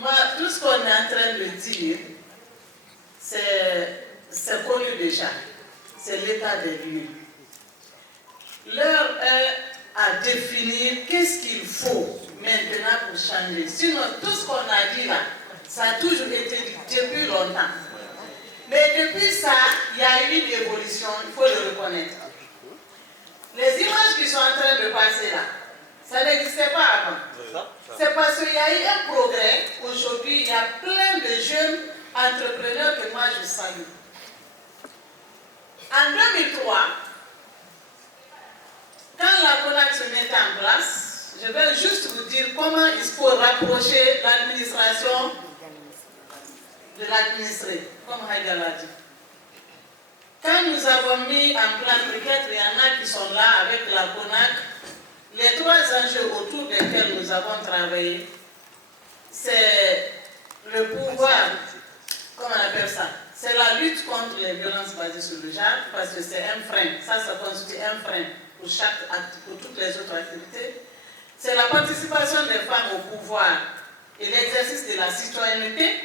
Moi, tout ce qu'on est en train de dire, c'est connu déjà. C'est l'état des lieux. L'heure est à définir qu'est-ce qu'il faut maintenant pour changer. Sinon, tout ce qu'on a dit là, ça a toujours été dit depuis longtemps. Mais depuis ça, il y a eu une évolution, il faut le reconnaître. Les images qui sont en train de passer là, ça n'existait pas avant. C'est parce qu'il y a eu un progrès. Aujourd'hui, il y a plein de jeunes entrepreneurs que moi je salue. En 2003, quand la CONAC se mettait en place, je vais juste vous dire comment il faut rapprocher l'administration de l'administré, comme Haïda l'a dit. Quand nous avons mis en place, peut-être il y en a qui sont là avec la CONAC, les trois enjeux autour desquels nous avons travaillé, c'est le pouvoir, comment on appelle ça? C'est la lutte contre les violences basées sur le genre, parce que c'est un frein, ça constitue un frein pour chaque acte, pour toutes les autres activités. C'est la participation des femmes au pouvoir et l'exercice de la citoyenneté.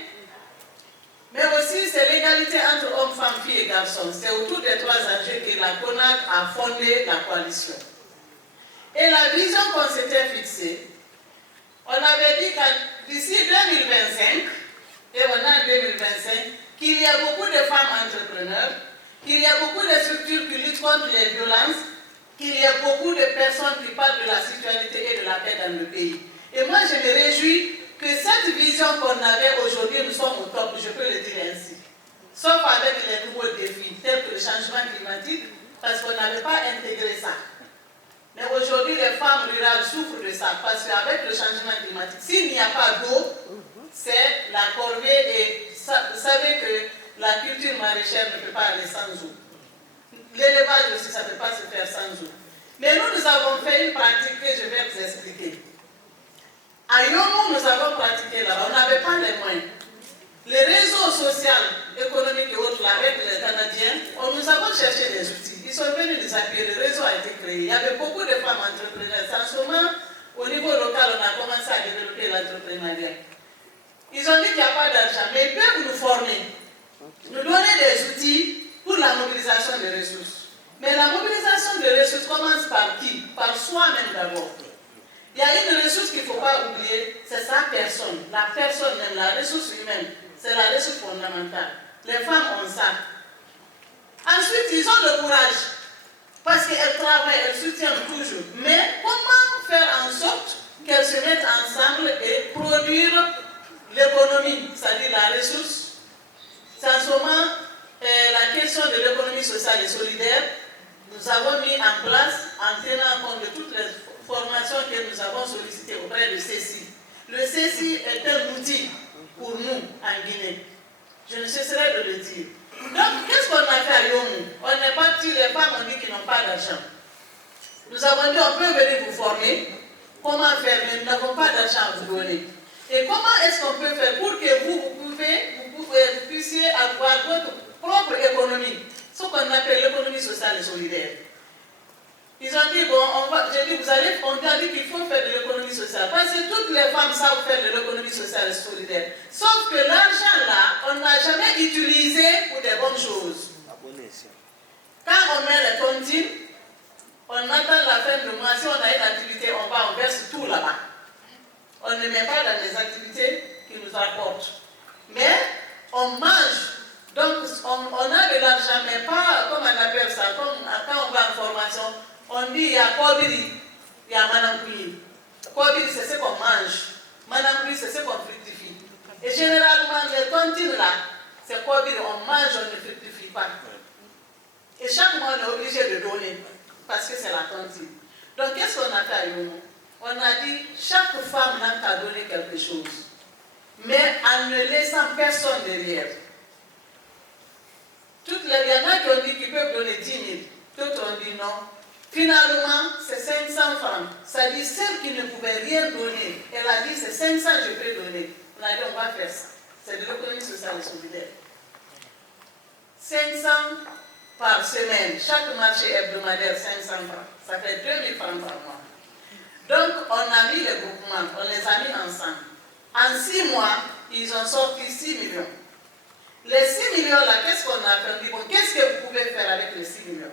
Mais aussi, c'est l'égalité entre hommes, femmes, filles et garçons. C'est autour des trois enjeux que la CONAC a fondé la coalition. Et la vision qu'on s'était fixée, on avait dit que d'ici 2025, et on a 2025, qu'il y a beaucoup de femmes entrepreneurs, qu'il y a beaucoup de structures qui luttent contre les violences, qu'il y a beaucoup de personnes qui parlent de la citoyenneté et de la paix dans le pays. Et moi, je me réjouis que cette vision qu'on avait aujourd'hui, nous sommes au top, je peux le dire ainsi. Sauf avec les nouveaux défis, tels que le changement climatique, parce qu'on n'avait pas intégré ça. Mais aujourd'hui, les femmes rurales souffrent de ça, parce qu'avec le changement climatique, s'il n'y a pas d'eau, c'est la corvée, et vous savez que la culture maraîchère ne peut pas aller sans eau. L'élevage aussi, ça ne peut pas se faire sans eau. Mais nous avons fait une pratique que je vais vous expliquer. À Yomo, nous avons pratiqué là-bas, on n'avait pas les moyens. Les réseaux sociaux, économiques et autres, là, avec les Canadiens, nous avons cherché des outils. Ils sont venus nous appuyer, le réseau a été créé. Il y avait beaucoup de femmes entrepreneurs. En ce moment, au niveau local, on a commencé à développer l'entrepreneuriat. Ils ont dit qu'il n'y a pas d'argent, mais ils peuvent nous former, nous donner des outils pour la mobilisation des ressources. Mais la mobilisation des ressources commence par qui? Par soi-même d'abord. Il y a une ressource qu'il ne faut pas oublier, c'est sa personne. La personne même, la ressource humaine, c'est la ressource fondamentale. Les femmes ont ça. Ensuite, ils ont le courage. Parce qu'elles travaillent, elles soutiennent toujours. Mais comment faire en sorte qu'elles se mettent ensemble et produire l'économie, c'est-à-dire la ressource? C'est en ce moment la question de l'économie sociale et solidaire. Nous avons mis en place, en tenant compte de toutes les formations que nous avons sollicitées auprès de CECI. Le CECI est un outil pour nous en Guinée. Je ne cesserai de le dire. Donc, qu'est-ce qu'on a fait à Yomu? On est parti, les femmes ont dit qu'ils n'ont pas d'argent. Nous avons dit, on peut venir vous former. Comment faire? Mais nous n'avons pas d'argent à vous donner. Et comment est-ce qu'on peut faire pour que vous puissiez avoir votre propre économie, ce qu'on appelle l'économie sociale et solidaire? Ils ont dit, bon, j'ai dit, on a dit qu'il faut faire de l'économie sociale. Parce que toutes les femmes savent faire de l'économie sociale et solidaire. Sauf que l'argent là, on n'a jamais utilisé pour des bonnes choses. Quand on met les tontines, on attend la fin du mois. Si on a une activité, on verse tout là-bas. On ne met pas dans les activités qui nous apportent. Mais on mange. Donc, on a de l'argent, mais pas, comme on appelle ça, comme quand on va en formation, on dit il y a Kobiri, il y a Manankoui. Kobiri, c'est ce qu'on mange. Manankoui, c'est ce qu'on fructifie. Et généralement, les tontines là, c'est Kobiri, on mange, on ne fructifie pas. Et chaque mois, on est obligé de donner, parce que c'est la tontine. Donc, qu'est-ce qu'on a fait à Yomo? On a dit, chaque femme n'a qu'à donner quelque chose, mais en ne laissant personne derrière. Il y en a qui ont dit qu'ils peuvent donner 10 000, d'autres ont dit non. Finalement, c'est 500 francs. Ça dit celle qui ne pouvait rien donner. Elle a dit c'est 500, je peux donner. On a dit on va faire ça. C'est de l'économie sociale et solidaire. 500 par semaine. Chaque marché hebdomadaire, 500 francs. Ça fait 2000 francs par mois. Donc, on a mis les groupements, on les a mis ensemble. En 6 mois, ils ont sorti 6 millions. Les 6 millions-là, qu'est-ce qu'on a fait? Bon, qu'est-ce que vous pouvez faire avec les 6 millions?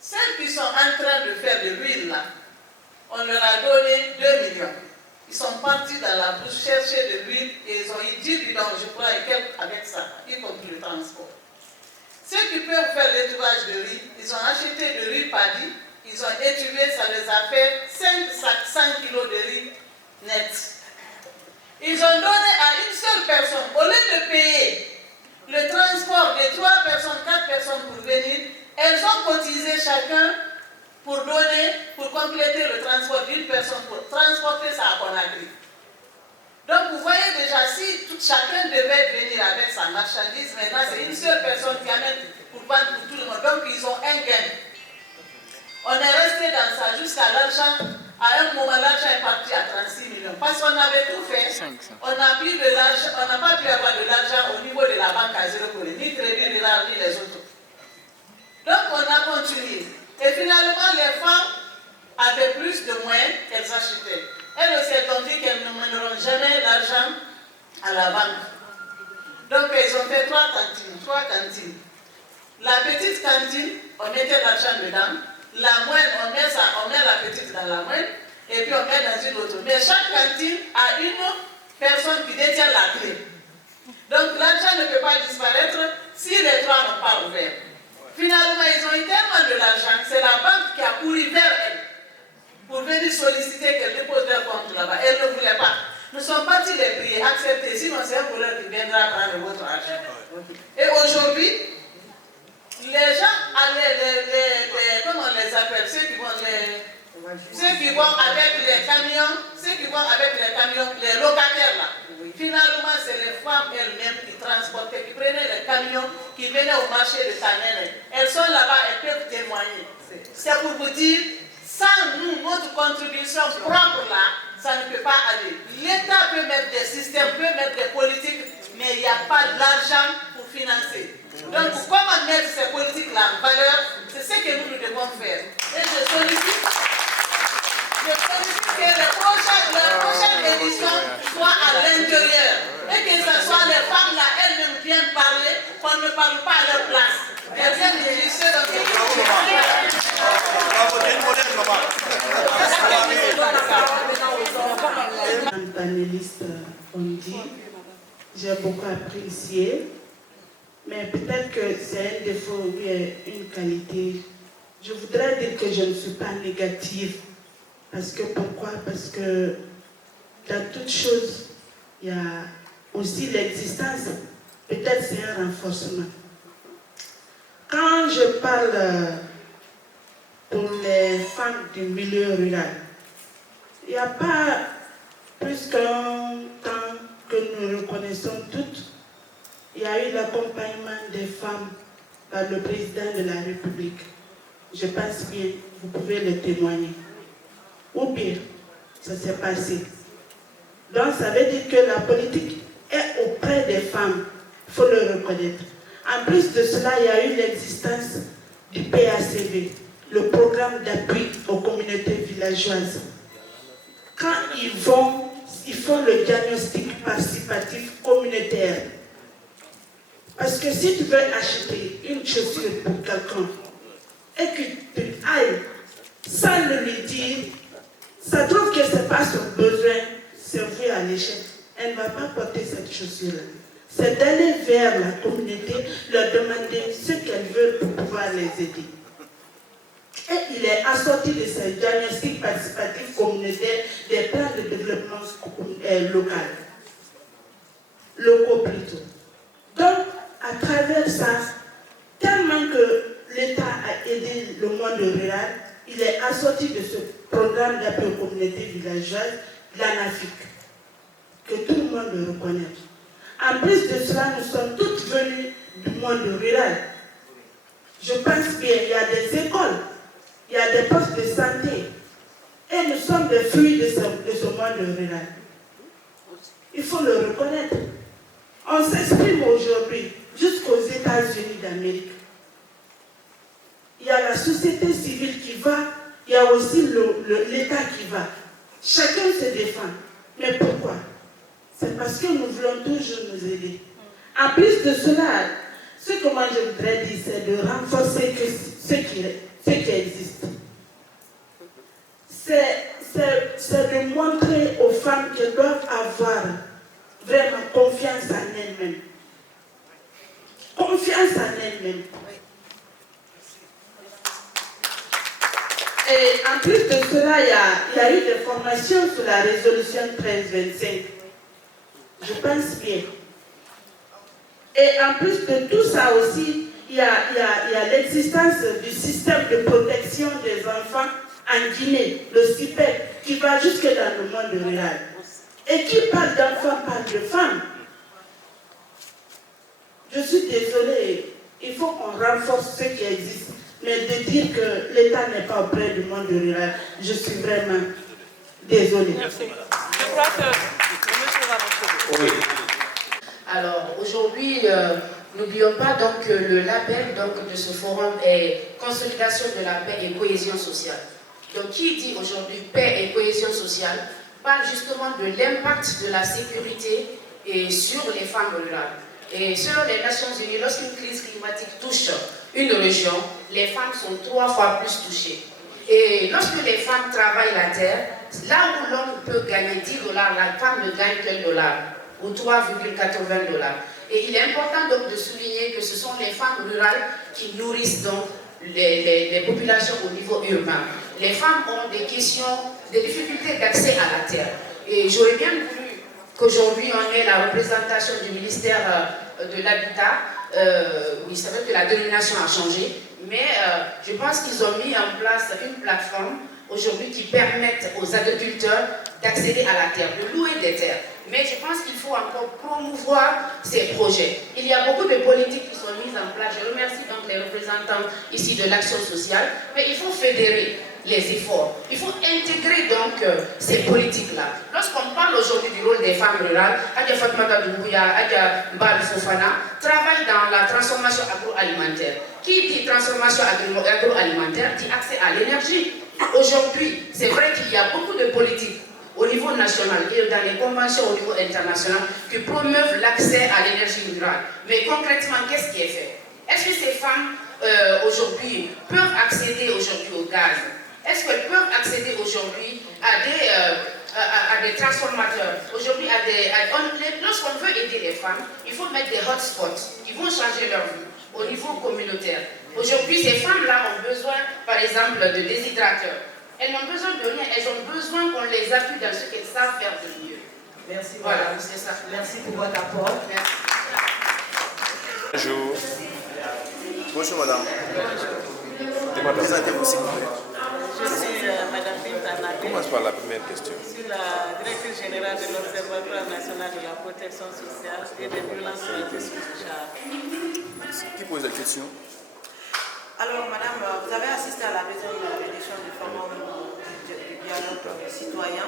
Celles qui sont en train de faire de l'huile, là, on leur a donné 2 millions. Ils sont partis dans la bouche chercher de l'huile et ils ont eu 10 bidons, je crois, et quelques avec ça, y compris le transport. Ceux qui peuvent faire l'étuvage de riz, ils ont acheté de riz paddy, ils ont étuvé, ça les a fait 500 kilos de riz net. Ils ont donné à une seule personne, au lieu de payer le transport de 3 personnes, 4 personnes pour venir, elles ont cotisé chacun pour donner, pour compléter le transport d'une personne, pour transporter ça à Conakry. Donc vous voyez déjà, si chacun devait venir avec sa marchandise, maintenant c'est une seule personne qui amène pour vendre pour tout le monde. Donc ils ont un gain. On est resté dans ça jusqu'à l'argent. À un moment, l'argent est parti à 36 millions. Parce qu'on avait tout fait. On n'a plus de l'argent, on n'a pas pu avoir de l'argent au niveau de la banque à zéro pour ni Crédit, ni les autres. Donc on a continué. Et finalement, les femmes avaient plus de moyens qu'elles achetaient. Elles aussi, elles ont dit qu'elles ne mèneront jamais l'argent à la banque. Donc ils ont fait 3 cantines. La petite cantine, on mettait l'argent dedans. La moyenne, on met la petite dans la moyenne et puis on met dans une autre. Mais chaque cantine a une personne qui détient la clé. Donc l'argent ne peut pas disparaître si les 3 n'ont pas ouvert. Finalement, ils ont eu tellement de l'argent, c'est la banque qui a couru vers elles pour venir solliciter qu'elles déposent leur compte là-bas. Elles ne voulaient pas. Nous sommes partis les prier, accepter, sinon c'est un voleur qui viendra prendre votre argent. Et aujourd'hui, les gens, comment on les appelle, ceux qui vont avec les camions, les locataires là. Finalement, c'est les femmes elles-mêmes qui transportaient, qui prenaient les camions, qui venaient au marché de Tanene. Elles sont là-bas, elles peuvent témoigner. C'est pour vous dire, sans nous, notre contribution propre là, ça ne peut pas aller. L'État peut mettre des systèmes, peut mettre des politiques, mais il n'y a pas d'argent pour financer. Donc, comment mettre ces politiques-là en valeur, c'est ce que nous devons faire. Et je sollicite que la prochaine édition soit à l'intérieur. Et que ce soit les femmes là, elles-mêmes viennent parler, qu'on ne parle pas à leur place. Elles viennent diriger Les panélistes ont dit, j'ai beaucoup apprécié. Mais peut-être que c'est un défaut ou une qualité. Je voudrais dire que je ne suis pas négative. Parce que pourquoi? Parce que dans toute chose, il y a aussi l'existence. Peut-être c'est un renforcement. Quand je parle pour les femmes du milieu rural, il n'y a pas plus qu'un temps que nous reconnaissons toutes. Il y a eu l'accompagnement des femmes par le président de la République. Je pense bien, vous pouvez le témoigner. Ou bien, ça s'est passé. Donc, ça veut dire que la politique est auprès des femmes. Il faut le reconnaître. En plus de cela, il y a eu l'existence du PACV, le programme d'appui aux communautés villageoises. Quand ils font le diagnostic participatif communautaire, parce que si tu veux acheter une chaussure pour quelqu'un et que tu ailles sans le lui dire, ça trouve que ce n'est pas son besoin, c'est vu à l'échec. Elle ne va pas porter cette chaussure-là. C'est d'aller vers la communauté, leur demander ce qu'elles veulent pour pouvoir les aider. Et il est assorti de ce diagnostic participatif communautaire des plans de développement locaux plutôt. Donc, à travers ça, tellement que l'État a aidé le monde rural, il est assorti de ce programme d'appui aux communautés villageoises, l'ANAFIC, que tout le monde le reconnaît. En plus de cela, nous sommes toutes venues du monde rural. Je pense bien qu'il y a des écoles, il y a des postes de santé, et nous sommes des fruits de ce monde rural. Il faut le reconnaître. On s'exprime aujourd'hui jusqu'aux États-Unis d'Amérique. Il y a la société civile qui va, il y a aussi l'État qui va. Chacun se défend. Mais pourquoi? C'est parce que nous voulons toujours nous aider. En plus de cela, ce que moi je voudrais dire, c'est de renforcer ce qui existe. C'est de montrer aux femmes qu'elles doivent avoir vraiment confiance en elles-mêmes. Confiance en elles-mêmes. Et en plus de cela, il y a eu des formations sur la résolution 1325. Je pense bien. Et en plus de tout ça aussi, il y a l'existence du système de protection des enfants en Guinée, le CIPEC, qui va jusque dans le monde rural. Et qui parle d'enfants parle de femmes. Je suis désolée, il faut qu'on renforce ce qui existe. Mais de dire que l'État n'est pas auprès du monde rural, je suis vraiment désolée. Merci. Je crois que le monsieur va me sauver. Oui. Alors aujourd'hui, n'oublions pas donc que le label donc, de ce forum est Consolidation de la paix et cohésion sociale. Donc qui dit aujourd'hui paix et cohésion sociale parle justement de l'impact de la sécurité et sur les femmes rurales. Et selon les Nations Unies, lorsqu'une crise climatique touche une région, les femmes sont 3 fois plus touchées. Et lorsque les femmes travaillent la terre, là où l'homme peut gagner $10, la femme ne gagne qu'un dollar ou 3,80 $. Et il est important donc de souligner que ce sont les femmes rurales qui nourrissent donc les populations au niveau urbain. Les femmes ont des difficultés d'accès à la terre. Et j'aurais bien voulu qu'aujourd'hui on ait la représentation du ministère de l'Habitat. Oui, c'est vrai que la dénomination a changé, mais je pense qu'ils ont mis en place une plateforme aujourd'hui qui permettent aux agriculteurs d'accéder à la terre, de louer des terres. Mais je pense qu'il faut encore promouvoir ces projets. Il y a beaucoup de politiques qui sont mises en place. Je remercie donc les représentants ici de l'action sociale, mais il faut fédérer les efforts. Il faut intégrer donc ces politiques-là. Lorsqu'on parle aujourd'hui du rôle des femmes rurales, Adja Fatmata Doumbouya, Adja Mbal Fofana travaillent dans la transformation agroalimentaire. Qui dit transformation agroalimentaire dit accès à l'énergie. Aujourd'hui, c'est vrai qu'il y a beaucoup de politiques au niveau national et dans les conventions au niveau international qui promeuvent l'accès à l'énergie rurale. Mais concrètement, qu'est-ce qui est fait? Est-ce que ces femmes aujourd'hui peuvent accéder aujourd'hui au gaz? Est-ce qu'elles peuvent accéder aujourd'hui à des transformateurs? Aujourd'hui, lorsqu'on veut aider les femmes, il faut mettre des hotspots qui vont changer leur vie au niveau communautaire. Aujourd'hui, ces femmes-là ont besoin, par exemple, de déshydrateurs. Elles n'ont besoin de rien, elles ont besoin qu'on les appuie dans ce qu'elles savent faire de mieux. Merci, voilà, c'est ça. Merci pour votre apport. Merci. Bonjour. Bonjour madame. Présentez-vous s'il vous plaît. Je suis Madame Binta Nabé. Commence par la première question. Je suis la directrice générale de l'Observatoire national de la protection sociale et des violences faites aux genres. Qui pose la question? Alors, madame, vous avez assisté à la deuxième édition du forum du dialogue citoyen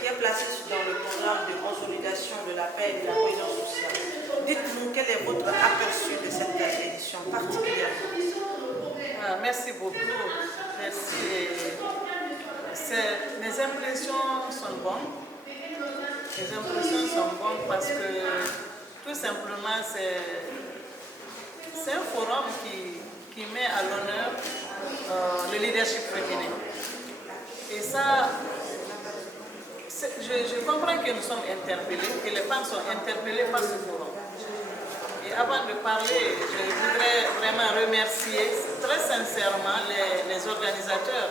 qui est placé dans le programme de consolidation de la paix et de la cohésion sociale. Dites-nous quel est votre aperçu de cette édition particulièrement? Merci beaucoup. Merci. Les impressions sont bonnes. Les impressions sont bonnes parce que tout simplement c'est un forum qui met à l'honneur le leadership féminin. Et ça, je comprends que nous sommes interpellés, que les femmes sont interpellées par ce forum. Et avant de parler, je voudrais vraiment remercier très sincèrement les organisateurs,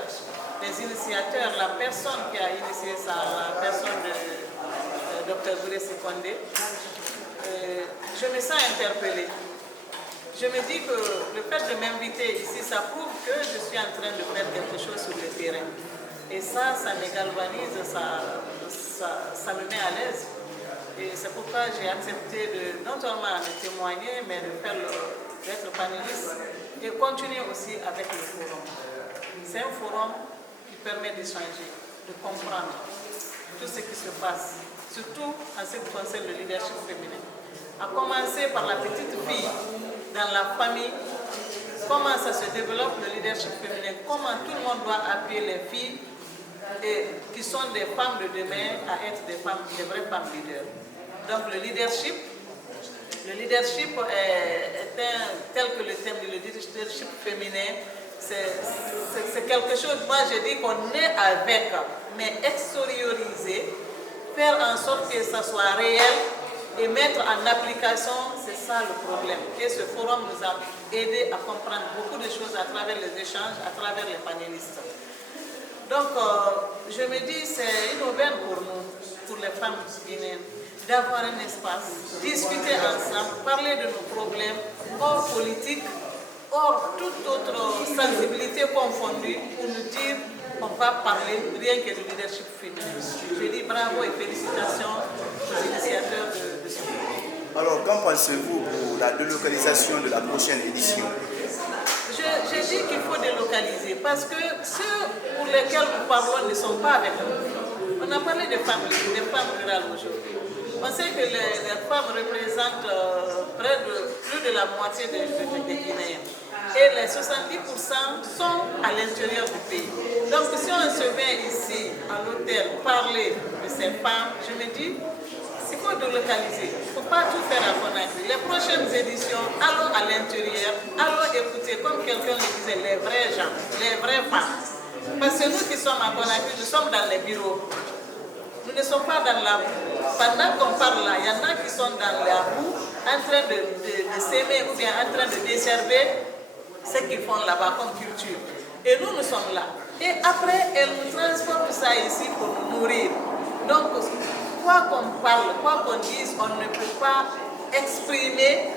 les initiateurs, la personne qui a initié ça, la personne de Dr Bouré Sekondé. Je me sens interpellée. Je me dis que le fait de m'inviter ici, ça prouve que je suis en train de faire quelque chose sur le terrain. Et ça me galvanise, ça me met à l'aise. Et c'est pourquoi j'ai accepté non seulement de témoigner, mais d'être panéliste et continuer aussi avec le forum. C'est un forum qui permet d'échanger, de comprendre tout ce qui se passe, surtout en ce qui concerne le leadership féminin. À commencer par la petite fille dans la famille, comment ça se développe le leadership féminin, comment tout le monde doit appuyer les filles et qui sont des femmes de demain à être des vraies femmes leaders. Donc le leadership est tel que le thème du leadership féminin, c'est quelque chose, moi je dis qu'on est avec, mais extérioriser, faire en sorte que ça soit réel et mettre en application, c'est ça le problème. Et ce forum nous a aidé à comprendre beaucoup de choses à travers les échanges, à travers les panélistes. Donc, je me dis, c'est une aubaine pour nous, pour les femmes guinéennes, d'avoir un espace, discuter ensemble, parler de nos problèmes, hors politique, hors toute autre sensibilité confondue, pour nous dire, on va parler rien que du leadership féminin. Je dis bravo et félicitations aux initiateurs de ce forum. Alors, qu'en pensez-vous pour la délocalisation de la prochaine édition? Je dis qu'il faut délocaliser parce que ceux pour lesquels nous parlons ne sont pas avec nous. On a parlé des femmes rurales aujourd'hui. On sait que les femmes représentent plus de la moitié des Guinéens. Et les 70% sont à l'intérieur du pays. Donc si on se met ici à l'hôtel parler de ces femmes, je me dis, il faut délocaliser. Il ne faut pas tout faire à Conakry. Les prochaines éditions, allons à l'intérieur, allons écouter, comme quelqu'un le disait, les vrais gens, les vraies femmes. Parce que nous qui sommes à Conakry, nous sommes dans les bureaux. Nous ne sommes pas dans la boue. Pendant qu'on parle là, il y en a qui sont dans la boue, en train de s'aimer ou bien en train de desserver ce qu'ils font là-bas comme culture. Et nous sommes là. Et après, elles nous transforment ça ici pour nous nourrir. Donc, quoi qu'on parle, quoi qu'on dise, on ne peut pas exprimer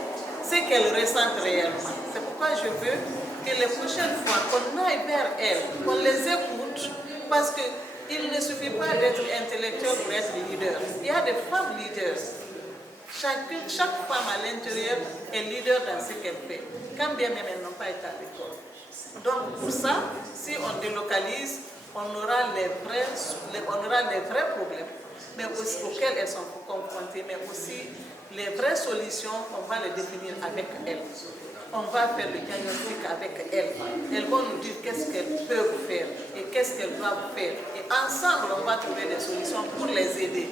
ce qu'elles ressentent réellement. C'est pourquoi je veux que les prochaines fois, qu'on aille vers elles, qu'on les écoute, parce qu'il ne suffit pas d'être intellectuel pour être leader. Il y a des femmes leaders. Chaque femme à l'intérieur est leader dans ce qu'elle fait, quand bien même elles n'ont pas été à l'école. Donc pour ça, si on délocalise, on aura les vrais problèmes, mais aussi auxquels elles sont confrontées, mais aussi les vraies solutions, on va les définir avec elles. On va faire le diagnostic avec elles. Elles vont nous dire qu'est-ce qu'elles peuvent faire et qu'est-ce qu'elles doivent faire. Et ensemble, on va trouver des solutions pour les aider.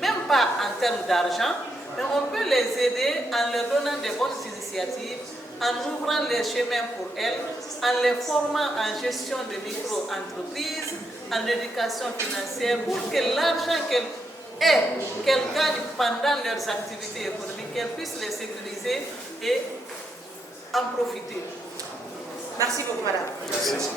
Même pas en termes d'argent, mais on peut les aider en leur donnant des bonnes initiatives, en ouvrant les chemins pour elles, en les formant en gestion de micro-entreprises, en éducation financière, pour que l'argent qu'elles gagnent pendant leurs activités économiques, qu'elles puissent les sécuriser et en profiter. Merci beaucoup, madame. Merci.